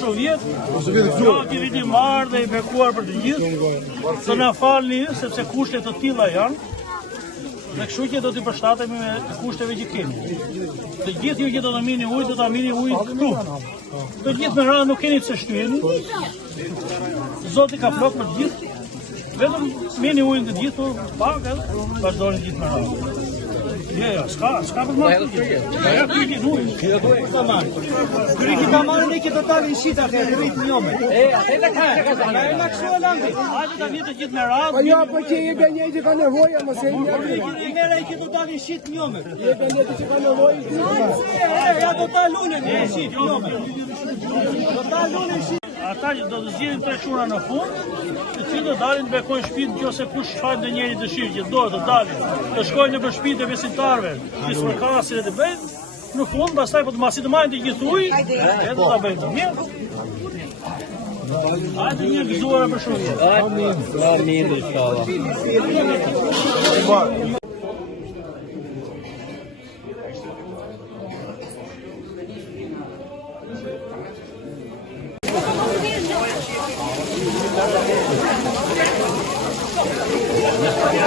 shumë vjetë, jo ti viti marrë dhe i bekuar për të gjithë, të na falni sepse kushtet të tilla janë, dhe kështu që do t'i përshtatemi me kushteve që kemi. Të gjithë ju që do të mini ujë, do ta mini ujë këtu. Të gjithë me radhë nuk keni pse shtyheni. Zoti ka flok për të gjithë. Vetëm mini ujën të gjithë, pak edhe vazhdoni gjithë me radhë. Jo, s'ka për marrë. Ja kryqin ujë. Kryqin ta marrën e këtë talin shita ke kryqin njome. Atë ka kështu e lambi. Hajde ta vjetë gjithë me radhë. Po jo, po që jepja një që ka nevoja, mos e një. I mere i këtë talin shit njome. Jepja një që ka nevoja. Ja do ta lunin shit njome. Do ta lunin shit. Ata që do të zgjerin 3 çuna në fund, të cilët do dalin të bekojnë shtëpinë nëse kush shfaq ndonjëri dëshirë që do të dalin, të shkojnë nëpër shtëpitë e besimtarëve, që sfërkasin dhe të bëjnë, në fund pastaj po të masi të marrin të gjithë ujë, edhe do ta bëjnë mirë. Hajde një gëzuar për shumë. Amin. Amin inshallah. Ja.